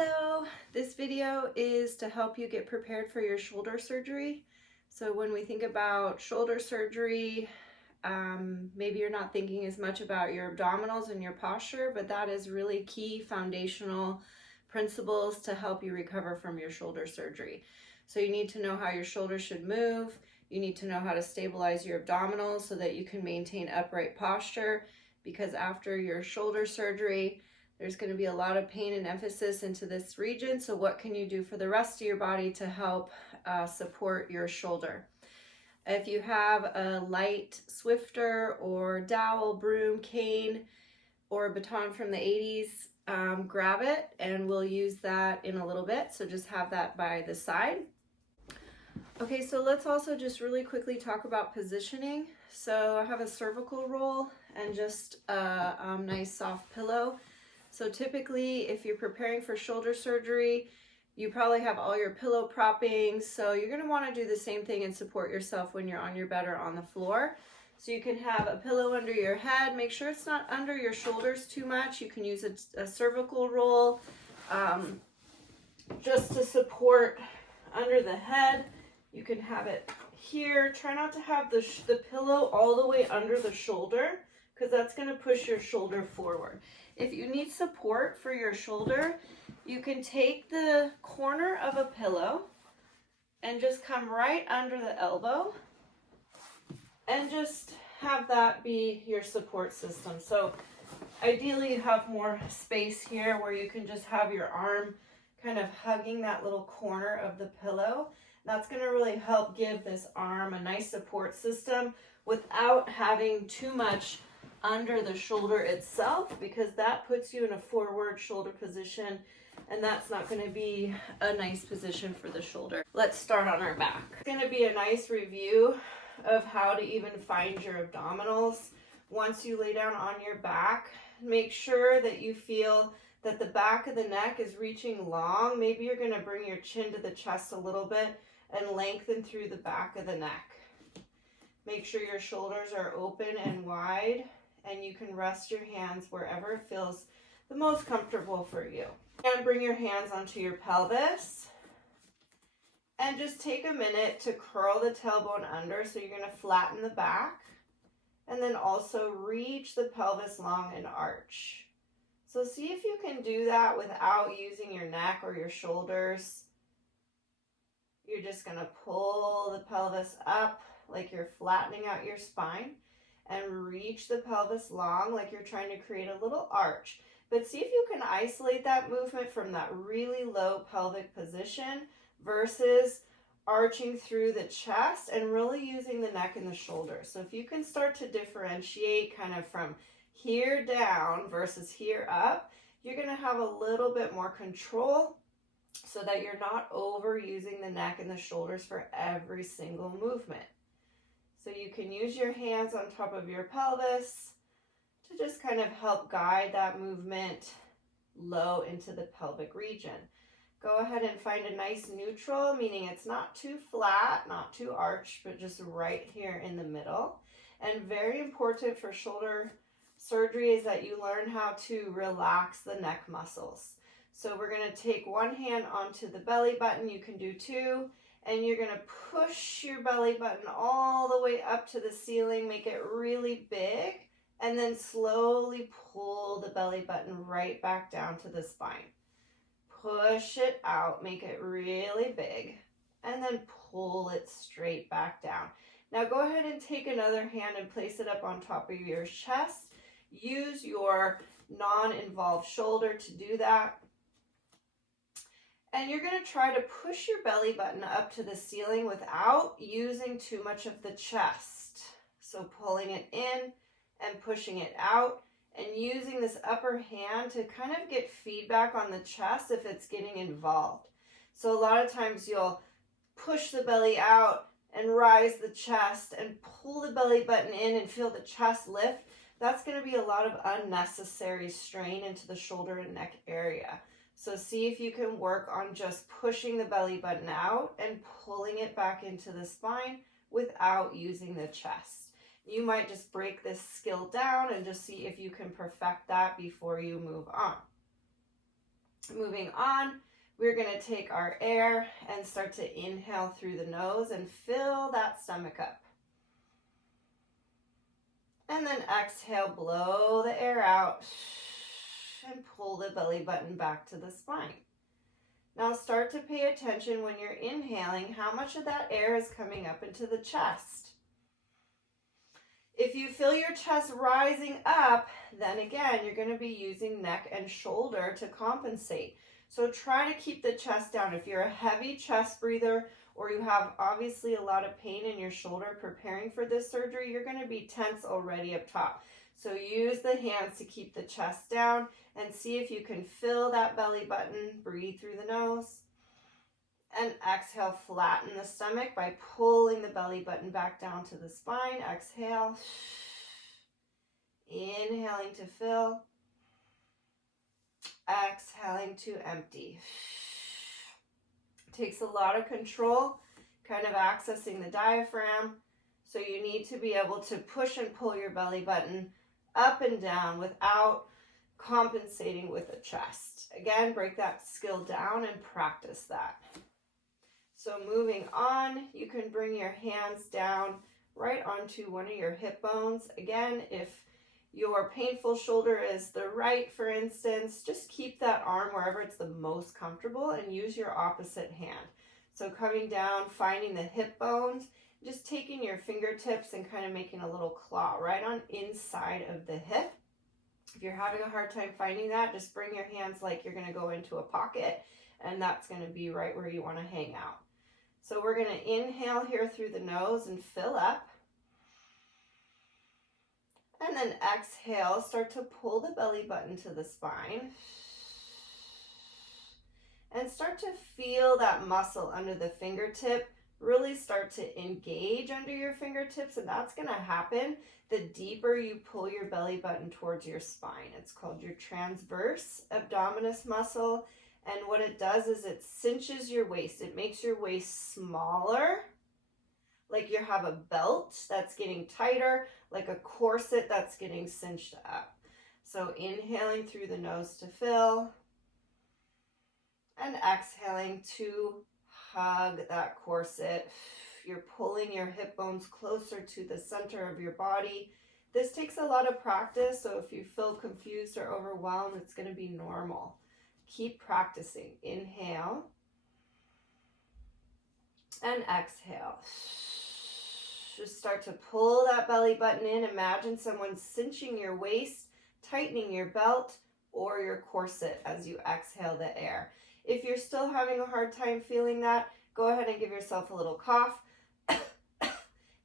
Hello, this video is to help you get prepared for your shoulder surgery. So when we think about shoulder surgery, maybe you're not thinking as much about your abdominals and your posture, but that is really key foundational principles to help you recover from your shoulder surgery. So you need to know how your shoulders should move. You need to know how to stabilize your abdominals so that you can maintain upright posture, because after your shoulder surgery, there's going to be a lot of pain and emphasis into this region. So what can you do for the rest of your body to help support your shoulder? If you have a light Swifter or dowel, broom, cane, or a baton from the 80s, grab it, and we'll use that in a little bit. So just have that by the side. Okay, so let's also just really quickly talk about positioning. So I have a cervical roll and just a nice soft pillow. So typically, if you're preparing for shoulder surgery, you probably have all your pillow proppings. So you're going to want to do the same thing and support yourself when you're on your bed or on the floor. So you can have a pillow under your head. Make sure it's not under your shoulders too much. You can use a cervical roll just to support under the head. You can have it here. Try not to have the pillow all the way under the shoulder, because that's going to push your shoulder forward. If you need support for your shoulder, you can take the corner of a pillow and just come right under the elbow and just have that be your support system. So ideally you have more space here where you can just have your arm kind of hugging that little corner of the pillow. That's going to really help give this arm a nice support system without having too much under the shoulder itself, because that puts you in a forward shoulder position, and that's not going to be a nice position for the shoulder. Let's start on our back. It's going to be a nice review of how to even find your abdominals. Once you lay down on your back, make sure that you feel that the back of the neck is reaching long. Maybe you're going to bring your chin to the chest a little bit and lengthen through the back of the neck. Make sure your shoulders are open and wide, and you can rest your hands wherever it feels the most comfortable for you. And bring your hands onto your pelvis and just take a minute to curl the tailbone under. So you're going to flatten the back and then also reach the pelvis long and arch. So see if you can do that without using your neck or your shoulders. You're just going to pull the pelvis up like you're flattening out your spine, and reach the pelvis long like you're trying to create a little arch. But see if you can isolate that movement from that really low pelvic position versus arching through the chest and really using the neck and the shoulders. So if you can start to differentiate kind of from here down versus here up, you're going to have a little bit more control so that you're not overusing the neck and the shoulders for every single movement. So you can use your hands on top of your pelvis to just kind of help guide that movement low into the pelvic region. Go ahead and find a nice neutral, meaning it's not too flat, not too arched, but just right here in the middle. And very important for shoulder surgery is that you learn how to relax the neck muscles. So we're going to take one hand onto the belly button. You can do two. And you're going to push your belly button all the way up to the ceiling, make it really big, and then slowly pull the belly button right back down to the spine. Push it out, make it really big, and then pull it straight back down. Now go ahead and take another hand and place it up on top of your chest. Use your non-involved shoulder to do that. And you're going to try to push your belly button up to the ceiling without using too much of the chest. So pulling it in and pushing it out, and using this upper hand to kind of get feedback on the chest if it's getting involved. So a lot of times you'll push the belly out and rise the chest and pull the belly button in and feel the chest lift. That's going to be a lot of unnecessary strain into the shoulder and neck area. So see if you can work on just pushing the belly button out and pulling it back into the spine without using the chest. You might just break this skill down and just see if you can perfect that before you move on. Moving on, we're going to take our air and start to inhale through the nose and fill that stomach up. And then exhale, blow the air out and pull the belly button back to the spine. Now start to pay attention when you're inhaling, how much of that air is coming up into the chest. If you feel your chest rising up, then again, you're going to be using neck and shoulder to compensate. So try to keep the chest down. If you're a heavy chest breather or you have obviously a lot of pain in your shoulder preparing for this surgery, you're going to be tense already up top. So use the hands to keep the chest down and see if you can fill that belly button. Breathe through the nose. And exhale, flatten the stomach by pulling the belly button back down to the spine. Exhale. Inhaling to fill. Exhaling to empty. Takes a lot of control, kind of accessing the diaphragm. So you need to be able to push and pull your belly button up and down without compensating with the chest. Again, break that skill down and practice that. So moving on, you can bring your hands down right onto one of your hip bones. Again, if your painful shoulder is the right, for instance, just keep that arm wherever it's the most comfortable and use your opposite hand. So coming down, finding the hip bones, just taking your fingertips and kind of making a little claw right on inside of the hip. If you're having a hard time finding that, just bring your hands like you're going to go into a pocket, and that's going to be right where you want to hang out. So we're going to inhale here through the nose and fill up. And then exhale, start to pull the belly button to the spine. And start to feel that muscle under the fingertip really start to engage under your fingertips, and that's going to happen the deeper you pull your belly button towards your spine. It's called your transverse abdominis muscle, and what it does is it cinches your waist. It makes your waist smaller, like you have a belt that's getting tighter, like a corset that's getting cinched up. So inhaling through the nose to fill, and exhaling to hug that corset. You're pulling your hip bones closer to the center of your body. This takes a lot of practice, so if you feel confused or overwhelmed, it's going to be normal. Keep practicing. Inhale and exhale. Just start to pull that belly button in. Imagine someone cinching your waist, tightening your belt or your corset as you exhale the air. If you're still having a hard time feeling that, go ahead and give yourself a little cough.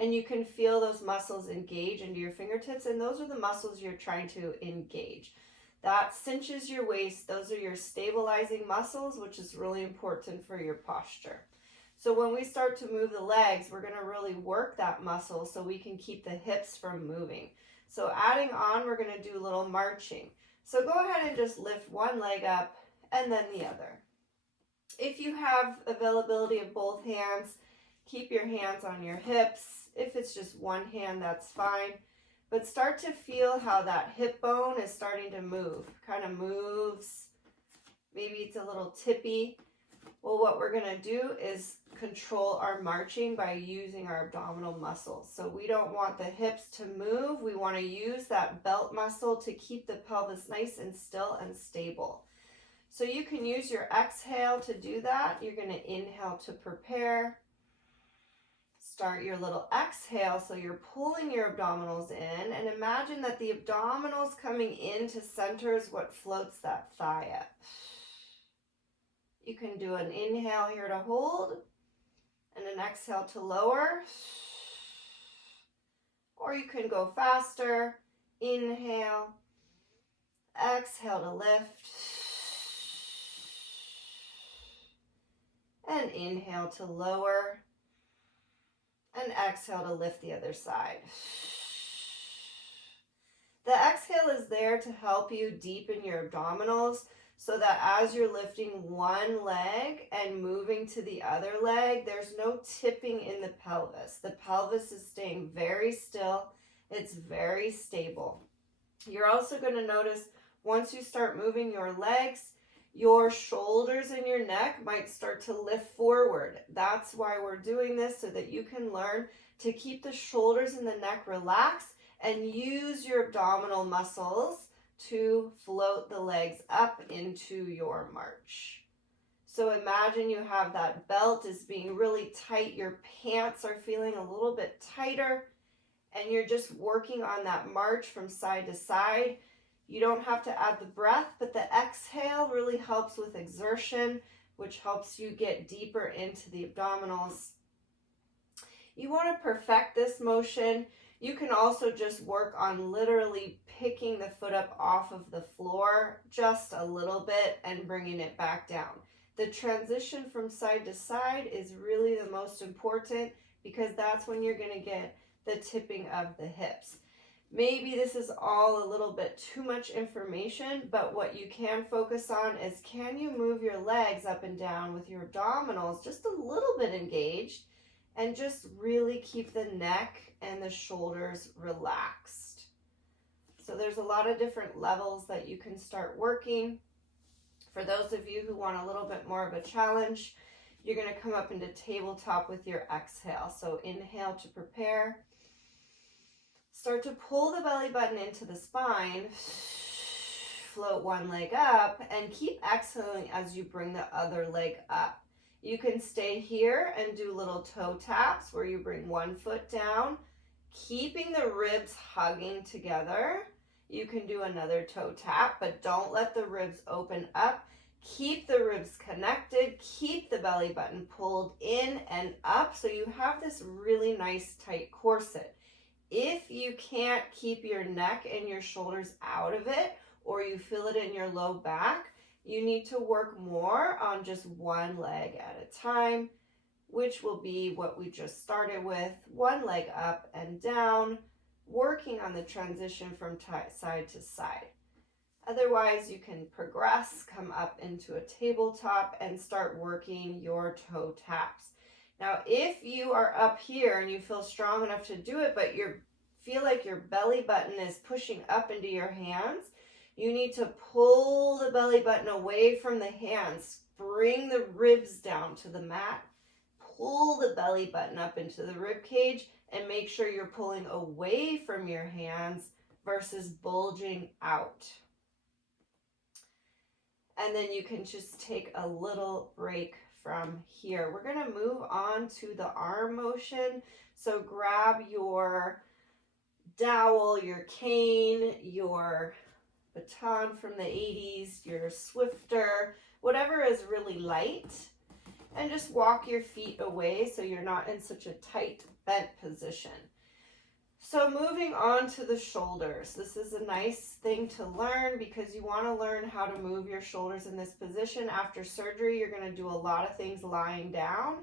And you can feel those muscles engage into your fingertips, and those are the muscles you're trying to engage. That cinches your waist. Those are your stabilizing muscles, which is really important for your posture. So when we start to move the legs, we're going to really work that muscle so we can keep the hips from moving. So adding on, we're going to do a little marching. So go ahead and just lift one leg up and then the other. If you have availability of both hands, keep your hands on your hips. If it's just one hand, that's fine. But start to feel how that hip bone is starting to move. Kind of moves. Maybe it's a little tippy. Well, what we're going to do is control our marching by using our abdominal muscles. So we don't want the hips to move. We want to use that belt muscle to keep the pelvis nice and still and stable. So you can use your exhale to do that. You're going to inhale to prepare. Start your little exhale, so you're pulling your abdominals in, and imagine that the abdominals coming into center is what floats that thigh up. You can do an inhale here to hold, and an exhale to lower, or you can go faster. Inhale, exhale to lift, and inhale to lower. And exhale to lift the other side. The exhale is there to help you deepen your abdominals so that as you're lifting one leg and moving to the other leg, there's no tipping in the pelvis. The pelvis is staying very still. It's very stable. You're also going to notice once you start moving your legs, your shoulders and your neck might start to lift forward. That's why we're doing this, so that you can learn to keep the shoulders and the neck relaxed and use your abdominal muscles to float the legs up into your march. So imagine you have that belt is being really tight, your pants are feeling a little bit tighter, and you're just working on that march from side to side. You don't have to add the breath, but the exhale really helps with exertion, which helps you get deeper into the abdominals. You want to perfect this motion. You can also just work on literally picking the foot up off of the floor just a little bit and bringing it back down. The transition from side to side is really the most important, because that's when you're going to get the tipping of the hips. Maybe this is all a little bit too much information, but what you can focus on is, can you move your legs up and down with your abdominals just a little bit engaged, and just really keep the neck and the shoulders relaxed. So there's a lot of different levels that you can start working. For those of you who want a little bit more of a challenge, you're going to come up into tabletop with your exhale. So inhale to prepare. Start to pull the belly button into the spine. Float one leg up and keep exhaling as you bring the other leg up. You can stay here and do little toe taps where you bring one foot down, keeping the ribs hugging together. You can do another toe tap, but don't let the ribs open up. Keep the ribs connected. Keep the belly button pulled in and up so you have this really nice tight corset. If you can't keep your neck and your shoulders out of it, or you feel it in your low back, you need to work more on just one leg at a time, which will be what we just started with. One leg up and down, working on the transition from side to side. Otherwise, you can progress, come up into a tabletop, and start working your toe taps. Now, if you are up here and you feel strong enough to do it, but you feel like your belly button is pushing up into your hands, you need to pull the belly button away from the hands. Bring the ribs down to the mat. Pull the belly button up into the rib cage, and make sure you're pulling away from your hands versus bulging out. And then you can just take a little break from here. We're going to move on to the arm motion. So grab your dowel, your cane, your baton from the 80s, your Swifter, whatever is really light, and just walk your feet away so you're not in such a tight bent position. So moving on to the shoulders. This is a nice thing to learn because you want to learn how to move your shoulders in this position. After surgery, you're going to do a lot of things lying down,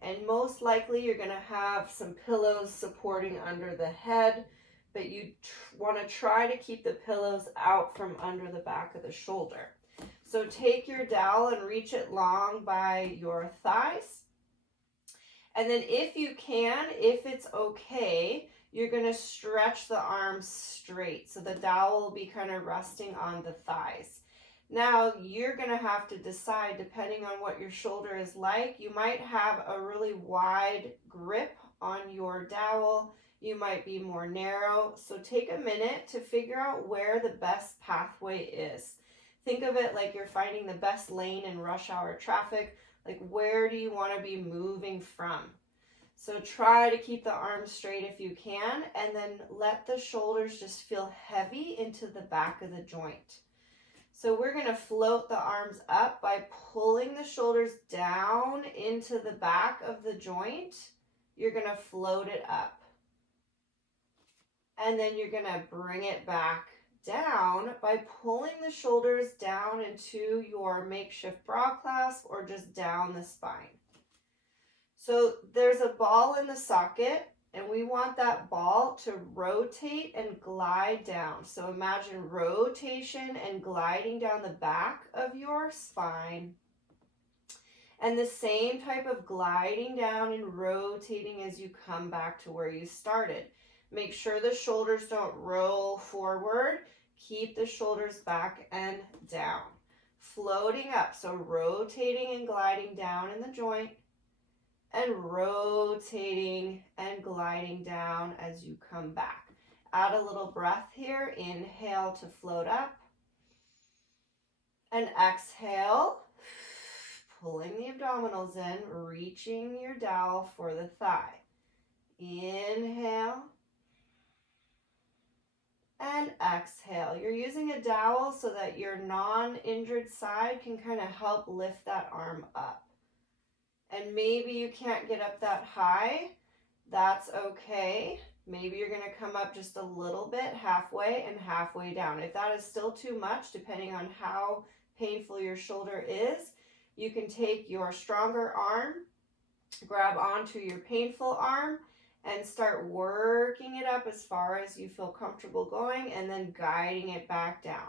and most likely you're going to have some pillows supporting under the head, but you want to try to keep the pillows out from under the back of the shoulder. So take your dowel and reach it long by your thighs. And then if you can, if it's okay, you're going to stretch the arms straight. So the dowel will be kind of resting on the thighs. Now you're going to have to decide, depending on what your shoulder is like, you might have a really wide grip on your dowel. You might be more narrow. So take a minute to figure out where the best pathway is. Think of it like you're finding the best lane in rush hour traffic. Like, where do you want to be moving from? So try to keep the arms straight if you can, and then let the shoulders just feel heavy into the back of the joint. So we're going to float the arms up by pulling the shoulders down into the back of the joint. You're going to float it up. And then you're going to bring it back down by pulling the shoulders down into your makeshift bra clasp or just down the spine. So there's a ball in the socket, and we want that ball to rotate and glide down. So imagine rotation and gliding down the back of your spine, and the same type of gliding down and rotating as you come back to where you started. Make sure the shoulders don't roll forward. Keep the shoulders back and down. floating up. So rotating and gliding down in the joint, and rotating and gliding down as you come back. Add a little breath here. Inhale to float up, and exhale, pulling the abdominals in, reaching your dowel for the thigh. Inhale and exhale. You're using a dowel so that your non-injured side can kind of help lift that arm up. And maybe you can't get up that high. That's okay. Maybe you're going to come up just a little bit, halfway and halfway down. If that is still too much, depending on how painful your shoulder is, you can take your stronger arm, grab onto your painful arm, and start working it up as far as you feel comfortable going, and then guiding it back down.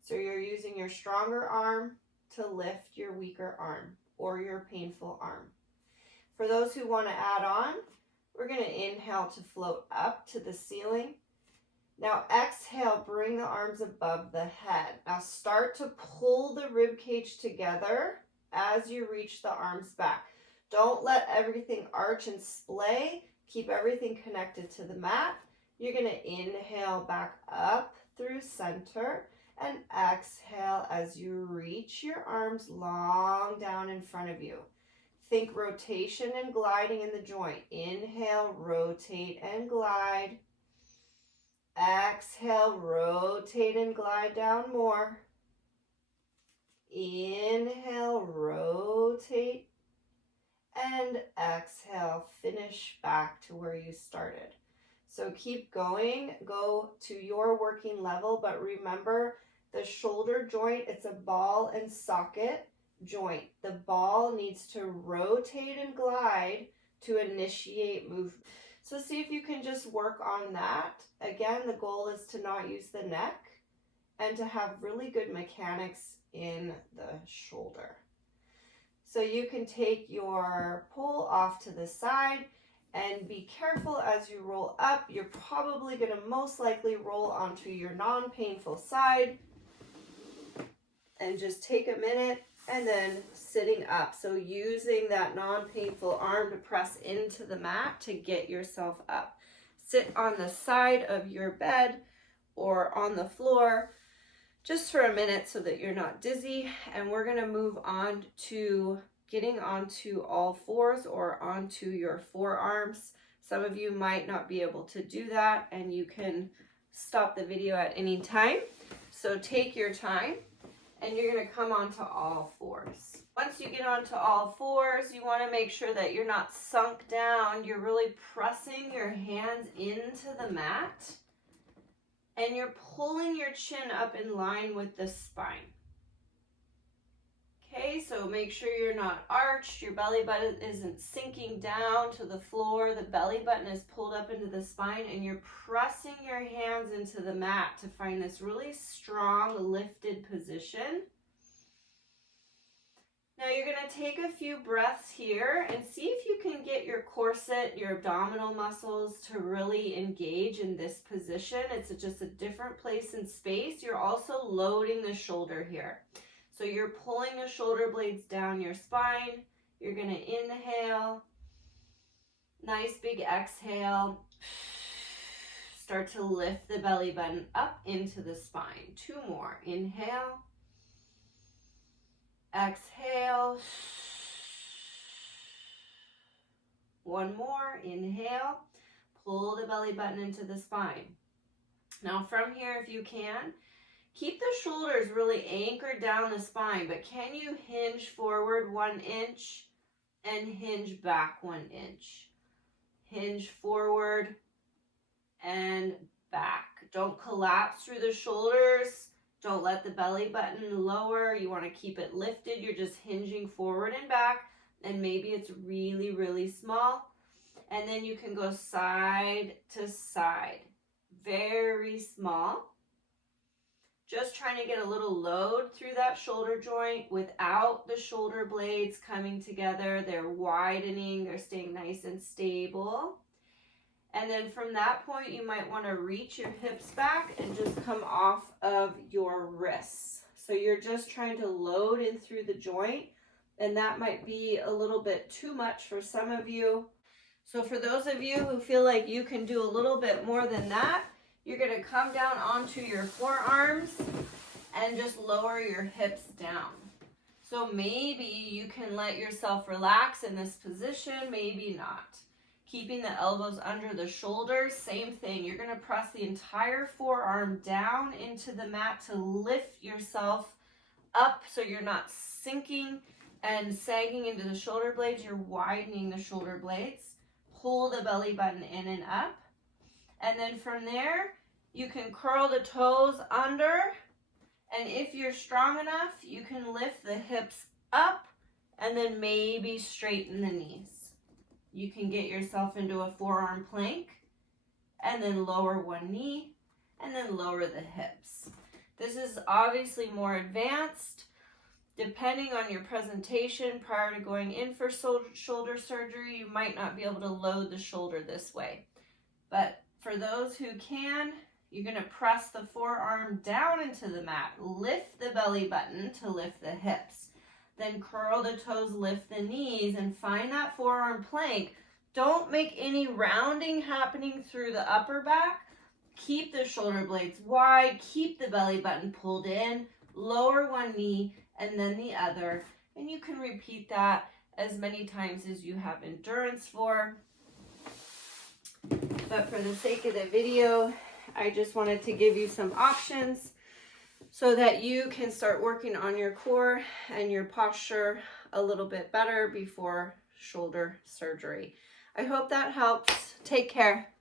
So you're using your stronger arm to lift your weaker arm or your painful arm. For those who want to add on, we're going to inhale to float up to the ceiling. Now exhale, bring the arms above the head. Now start to pull the rib cage together as you reach the arms back. Don't let everything arch and splay. Keep everything connected to the mat. You're going to inhale back up through center, and exhale as you reach your arms long down in front of you. Think rotation and gliding in the joint. Inhale, rotate and glide. Exhale, rotate and glide down more. Inhale, rotate, and exhale, finish back to where you started. So keep going, go to your working level, but remember the shoulder joint, it's a ball and socket joint. The ball needs to rotate and glide to initiate movement. So see if you can just work on that. Again, the goal is to not use the neck and to have really good mechanics in the shoulder. So you can take your pole off to the side and be careful as you roll up. You're probably going to most likely roll onto your non-painful side, and just take a minute and then sitting up. So using that non-painful arm to press into the mat to get yourself up. Sit on the side of your bed or on the floor just for a minute so that you're not dizzy. And we're going to move on to getting onto all fours or onto your forearms. Some of you might not be able to do that, and you can stop the video at any time. So take your time, and you're going to come onto all fours. Once you get onto all fours, you want to make sure that you're not sunk down. You're really pressing your hands into the mat, and you're pulling your chin up in line with the spine. Okay, so make sure you're not arched. Your belly button isn't sinking down to the floor. The belly button is pulled up into the spine, and you're pressing your hands into the mat to find this really strong lifted position. Now you're going to take a few breaths here and see if you can get your corset, your abdominal muscles to really engage in this position. It's just a different place in space. You're also loading the shoulder here. So you're pulling the shoulder blades down your spine. You're going to inhale. Nice big exhale. Start to lift the belly button up into the spine. 2 more. Inhale. Exhale. 1 more. Inhale. Pull the belly button into the spine. Now from here, if you can, keep the shoulders really anchored down the spine, but can you hinge forward 1 inch and hinge back 1 inch? Hinge forward and back. Don't collapse through the shoulders. Don't let the belly button lower. You want to keep it lifted. You're just hinging forward and back, and maybe it's really, really small. And then you can go side to side. Very small. Just trying to get a little load through that shoulder joint without the shoulder blades coming together. They're widening, they're staying nice and stable. And then from that point, you might want to reach your hips back and just come off of your wrists. So you're just trying to load in through the joint, and that might be a little bit too much for some of you. So for those of you who feel like you can do a little bit more than that, you're going to come down onto your forearms and just lower your hips down. So maybe you can let yourself relax in this position, maybe not. Keeping the elbows under the shoulders, same thing. You're going to press the entire forearm down into the mat to lift yourself up so you're not sinking and sagging into the shoulder blades. You're widening the shoulder blades. Pull the belly button in and up. And then from there, you can curl the toes under. And if you're strong enough, you can lift the hips up and then maybe straighten the knees. You can get yourself into a forearm plank and then lower one knee and then lower the hips. This is obviously more advanced. Depending on your presentation prior to going in for shoulder surgery, you might not be able to load the shoulder this way. But for those who can, you're going to press the forearm down into the mat, lift the belly button to lift the hips. Then curl the toes, lift the knees, and find that forearm plank. Don't make any rounding happening through the upper back. Keep the shoulder blades wide, keep the belly button pulled in, lower one knee and then the other. And you can repeat that as many times as you have endurance for. But for the sake of the video, I just wanted to give you some options so that you can start working on your core and your posture a little bit better before shoulder surgery. I hope that helps. Take care.